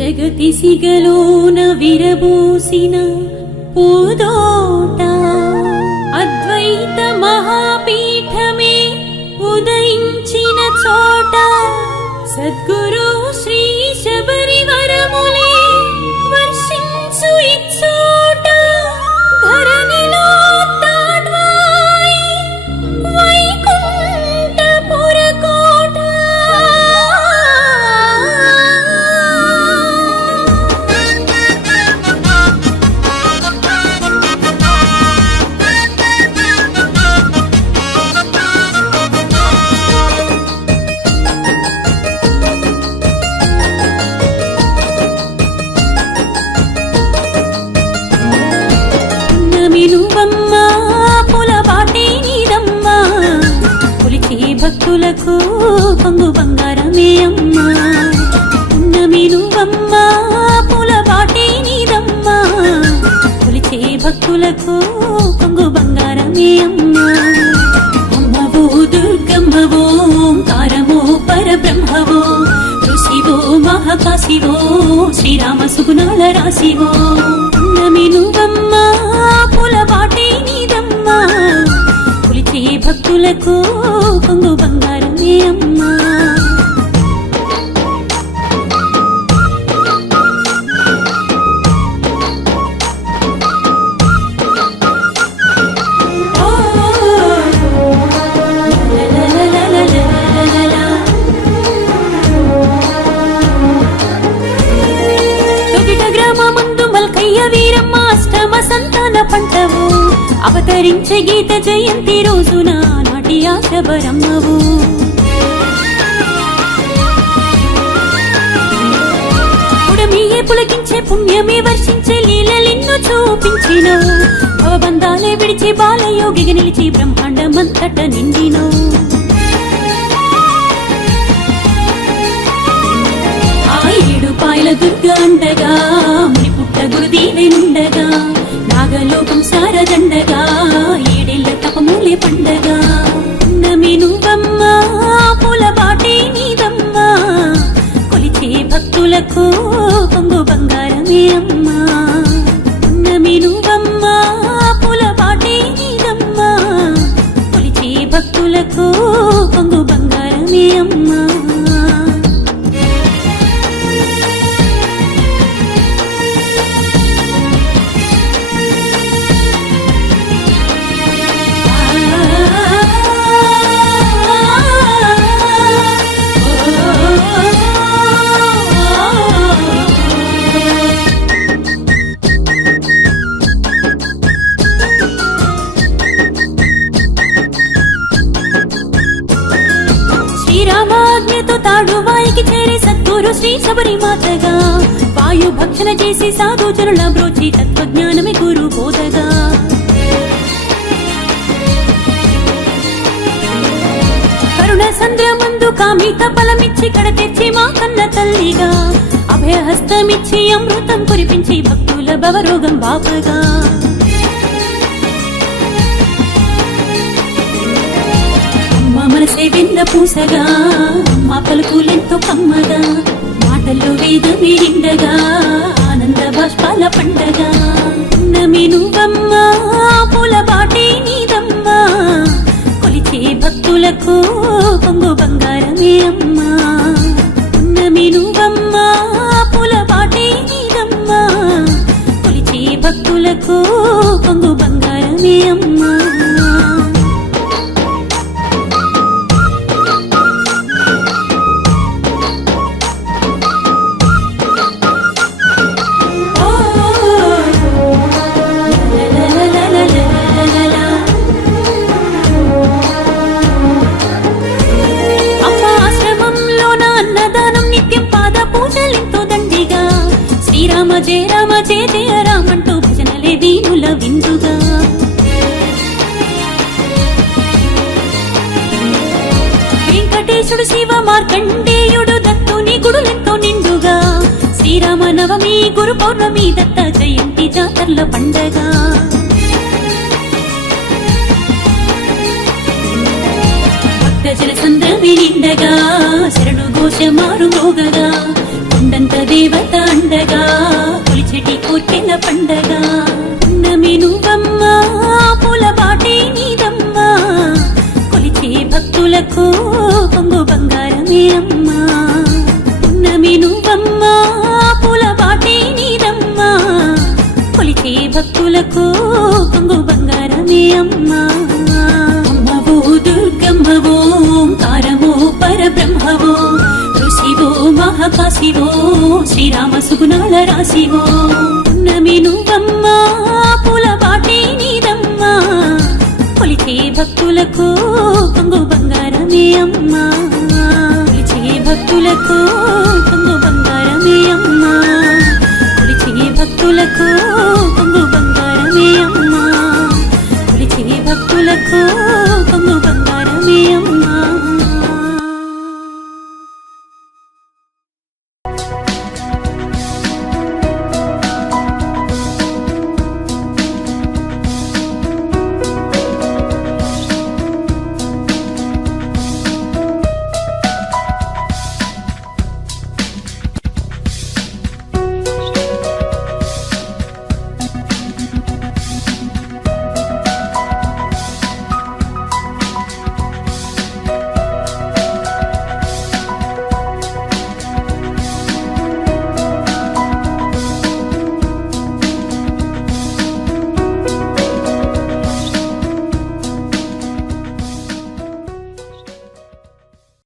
జగతి సిగలోన విరబూసిన పూదోట అద్వైత మహాపీఠమే ఉదయించిన చోట సద్గురు శ్రీ శబరి వరములే వర్షించు ఇచ్చోట ధరణిలో తాడ్వాయి వైకుంఠపురకోట. నువ్వమ్మా పులబాటే నీదమ్మా కొలిచే భక్తులకు పొంగు బంగారమే అమ్మా. పున్నమి నువ్వమ్మా పులబాటే నీదమ్మా కొలిచే భక్తులకు పొంగు బంగారమే అమ్మా. అమ్మవో దుర్గమ్మవో ఓంకారమో పరబ్రహ్మవో ఋషివో మహాకాశివో శ్రీరామ సుగుణాల రాశివో. పున్నమి నువ్వమ్మా పులబాటే నీదమ్మా కొలిచే భక్తులకు పొంగు బంగారమే అమ్మా. గ్రామమందు మల్కయ్య వీరమ్మ అష్టమ సంతాన పంటవు అవతరించే గీత జయంతి రోజున నాటి ఆశబరమ్మవు. పుడమియే పులకించే పుణ్యమే వర్షించే లీలలిన్ను చూపించినవు. భవబంధాలే విడిచి బాలయోగిగా నిలిచి బ్రహ్మాండమంతట నిండినవు. పాయల దుర్గ అండగా ముని పుట్ట గురుదీవెనుండగా నాగలోకం సారదండగా ఏడేళ్ల తపమూలే పండగా. పున్నమి నువ్వమ్మా పులబాటే నీదమ్మా కొలిచే భక్తులకు పొంగు బంగారమే అమ్మా. పున్నమి నువ్వమ్మా పులబాటే నీదమ్మా కొలిచే భక్తులకు పొంగు బంగారమే అమ్మా. శ్రీరామాజ్ఞతో తాడువాయికి చేరే సద్గురు శ్రీ శబరి మాతగా వాయు భక్షణ చేసి సాధు జనుల బ్రోచి తత్వజ్ఞానమే గురు బోధగా. కరుణ సంద్రమందు కామిత ఫలమిచ్చి కడ తెచ్చి మా కన్న తల్లిగా అభయహస్తమిచ్చి అమృతం కురిపించి భక్తుల భవరోగం బాపగా. మనసే వెన్న పూసగా అమ్మ పలుకులెంతో కమ్మగా మాటల్లో వేదమే నిండగా ఆనంద బాష్పాల పండగా. పున్నమి నువ్వమ్మా పులబాటే నీదమ్మా కొలిచే భక్తులకు పొంగు బంగారమే అమ్మా. పున్నమి నువ్వమ్మా పులబాటే నీదమ్మా కొలిచే భక్తులకు పొంగు బంగారమే అమ్మా. శ్రీరామ జయ రామ జయ జయ రామంటూ భజనలే దీనుల విందుగా. వెంకటేశుడు శివ మార్కండేయుడు దత్తుని గుడులెంతో నిండుగా. శ్రీరామ నవమి గురు పౌర్ణమి దత్త జయంతి జాతర్ల పండగ. భక్త జన సంద్రమి నిండగా శరణు ఘోష మారు మోగగా. కొండంత దేవత అండగా కొలిచెటి కోర్కెల పండగ పున్నమి నువ్వమ్మా పూల బాటే నీదమ్మా కొలిచే భక్తులకు పొంగు బంగారమే అమ్మా పున్నమి నువ్వమ్మా పూల బాటే నీదమ్మా కొలిచే భక్తులకు పొంగు బంగారమే అమ్మా అమ్మవో దుర్గమ్మవో ఓంకారమో పరబ్రహ్మవో ఋషివో మహాకాశివో శ్రీరామ సుగుణాల రాశివో పున్నమి నువ్వమ్మా పూల బాటే నీదమ్మా కొలిచే భక్తులకు పొంగు బంగారమే అమ్మా కొలిచే భక్తులకు